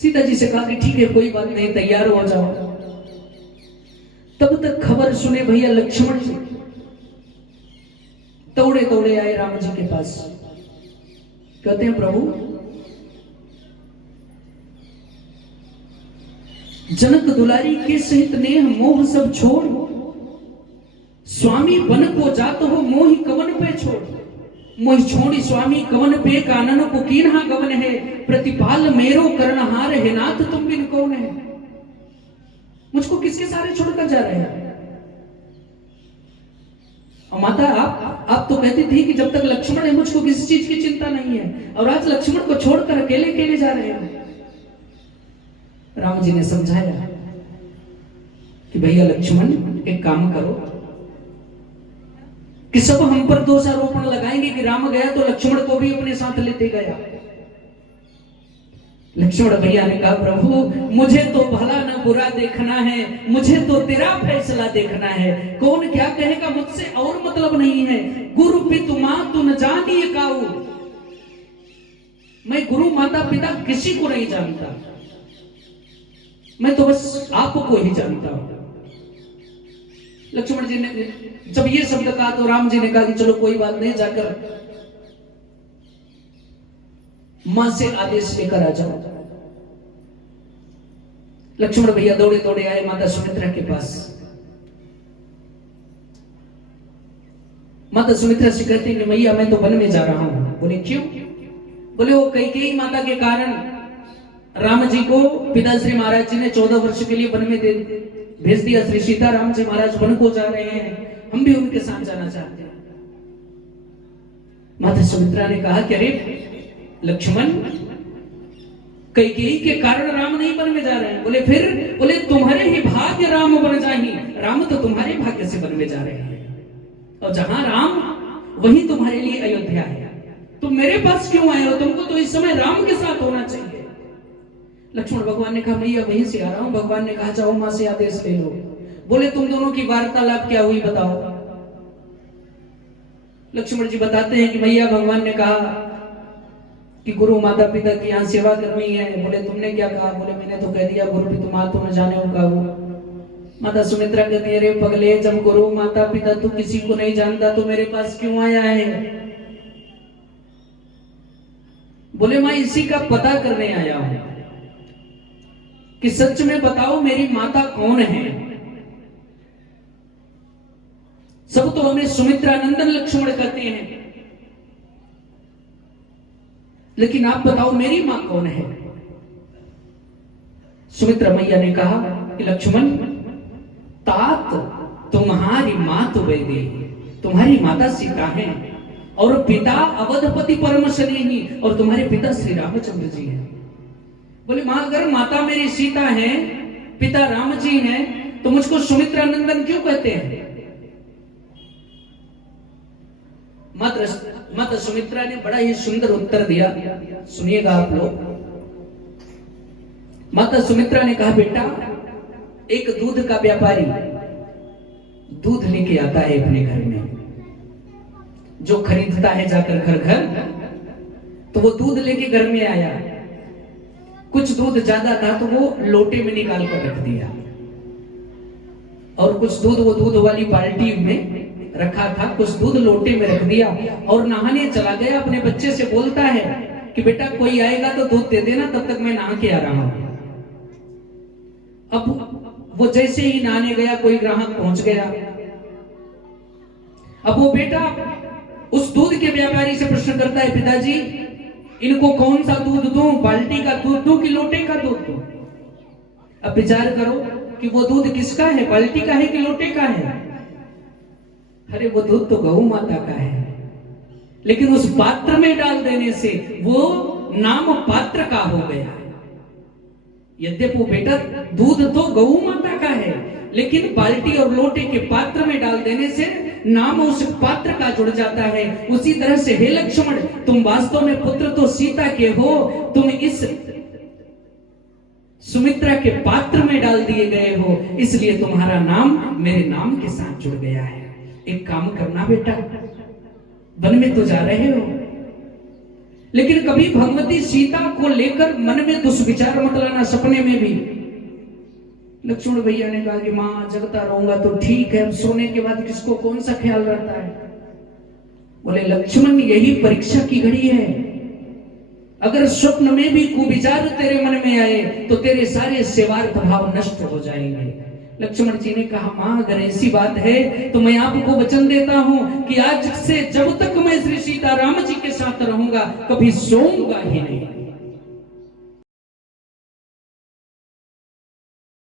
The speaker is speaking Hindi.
सीता जी से कहा कि ठीक है कोई बात नहीं, तैयार हो जाओ। तब तक खबर सुने भैया लक्ष्मण जी दौड़े दौड़े आए राम जी के पास। कहते हैं प्रभु, जनक दुलारी के सहित नेह मोह सब छोड़, स्वामी बन को जात हो मोहि कवन पे छोड़। मोहि छोड़ी स्वामी कवन पे, कानन को कीन्हा गवन है, प्रतिपाल मेरो कर्णहार है, नाथ तुम बिन कौन है। मुझको किसके सारे छोड़कर जा रहे हैं? और माता आप तो कहती थी कि जब तक लक्ष्मण है मुझको किसी चीज की चिंता नहीं है, और आज लक्ष्मण को छोड़कर अकेले अकेले जा रहे हैं। राम जी ने समझाया कि भैया लक्ष्मण एक काम करो कि सब हम पर दोषारोपण लगाएंगे कि राम गया तो लक्ष्मण को भी अपने साथ लेते गया। लक्ष्मण भैया ने कहा प्रभु मुझे तो भला ना बुरा देखना है, मुझे तो तेरा फैसला देखना है। कौन क्या कहेगा मुझसे और मतलब नहीं है। गुरु पितु मातु न जानिए काऊ, मैं गुरु माता पिता किसी को नहीं जानता, मैं तो बस आपको ही जानता हूं। लक्ष्मण जी ने जब ये शब्द कहा तो राम जी ने कहा कि चलो कोई बात नहीं, जाकर मां से आदेश लेकर आ जाओ। लक्ष्मण भैया दौड़े दौड़े आए माता सुमित्रा के पास। माता सुमित्रा से कहते हैं कि मैया मैं तो वन में जा रहा हूं। बोले क्यों? बोले वो कैकेयी माता के कारण राम जी को पिताश्री महाराज जी ने 14 वर्ष के लिए वन में भेज दिया। श्री सीताराम जी महाराज वन को जा रहे हैं, हम भी उनके साथ जाना चाहते हैं। माता सुमित्रा ने कहा कि अरे लक्ष्मण, कैकेयी के कारण राम नहीं वन में जा रहे हैं। बोले फिर? बोले तुम्हारे ही भाग्य राम बन जाही, राम तो तुम्हारे भाग्य से वन में जा रहे हैं, और जहां राम वहीं तुम्हारे लिए अयोध्या है। तुम मेरे पास क्यों आए हो? तुमको तो इस समय राम के साथ होना चाहिए। लक्ष्मण भगवान ने कहा भैया वहीं से आ रहा हूं। भगवान ने कहा जाओ मां से आदेश ले लो। बोले तुम दोनों की वार्तालाप क्या हुई बताओ। लक्ष्मण जी बताते हैं कि भैया भगवान ने कहा कि गुरु माता पिता की यहाँ सेवा करनी है। बोले तुमने क्या कहा? बोले मैंने तो कह दिया गुरु पितु मातु न जाने का वो। माता सुमित्रा कहती है अरे पगले, जब गुरु माता पिता तू किसी को नहीं जानता तो मेरे पास क्यों आया है? बोले मैं इसी का पता करने आया हूं कि सच में बताओ मेरी माता कौन है। सब तो हमें सुमित्रा नंदन लक्ष्मण कहते हैं, लेकिन आप बताओ मेरी मां कौन है। सुमित्रा मैया ने कहा कि लक्ष्मण, तात तुम्हारी मां तो वैदेही, तुम्हारी माता सीता है, और पिता अवधपति परम स्नेही, और तुम्हारे पिता श्री रामचंद्र जी हैं। बोले मां अगर माता मेरी सीता है, पिता राम जी हैं, तो मुझको सुमित्रा नंदन क्यों कहते हैं? माता सुमित्रा ने बड़ा ही सुंदर उत्तर दिया, सुनिएगा आप लोग। माता सुमित्रा ने कहा बेटा, एक दूध का व्यापारी दूध लेके आता है अपने घर में, जो खरीदता है जाकर घर घर, तो वो दूध लेके घर में आया। कुछ दूध ज्यादा था तो वो लोटे में निकाल कर रख दिया, और कुछ दूध वो दूध वाली बाल्टी में रखा था, कुछ दूध लोटे में रख दिया, और नहाने चला गया। अपने बच्चे से बोलता है कि बेटा कोई आएगा तो दूध दे देना, तब तक मैं नहा के आ रहा हूं। अब वो जैसे ही नहाने गया कोई ग्राहक पहुंच गया। अब वो बेटा उस दूध के व्यापारी से प्रश्न करता है पिताजी इनको कौन सा दूध दूं, बाल्टी का दूध दूं कि लोटे का दूध दूं? अब विचार करो कि वो दूध किसका है, बाल्टी का है कि लोटे का है? अरे वो दूध तो गौ माता का है, लेकिन उस पात्र में डाल देने से वो नाम पात्र का हो गया। यद्यपि वो बेटा दूध तो गौ माता का है, लेकिन बाल्टी और लोटे के पात्र में डाल देने से नाम उस पात्र का जुड़ जाता है। उसी तरह से हे लक्ष्मण, तुम वास्तव में पुत्र तो सीता के हो, तुम इस सुमित्रा के पात्र में डाल दिए गए हो, इसलिए तुम्हारा नाम मेरे नाम के साथ जुड़ गया है। एक काम करना बेटा, वन में तो जा रहे हो, लेकिन कभी भगवती सीता को लेकर मन में दुष्विचार मत लाना सपने में भी। लक्ष्मण भैया ने कहा कि मां जगता रहूंगा तो ठीक है, अब सोने के बाद किसको कौन सा ख्याल रहता है। बोले लक्ष्मण यही परीक्षा की घड़ी है, अगर स्वप्न में भी कुविचार तेरे मन में आए तो तेरे सारे सेवार्थ भाव नष्ट हो जाएंगे। लक्ष्मण जी ने कहा मां अगर ऐसी बात है तो मैं आपको वचन देता हूं कि आज से जब तक मैं श्री सीताराम जी के साथ रहूंगा कभी सोऊंगा ही नहीं।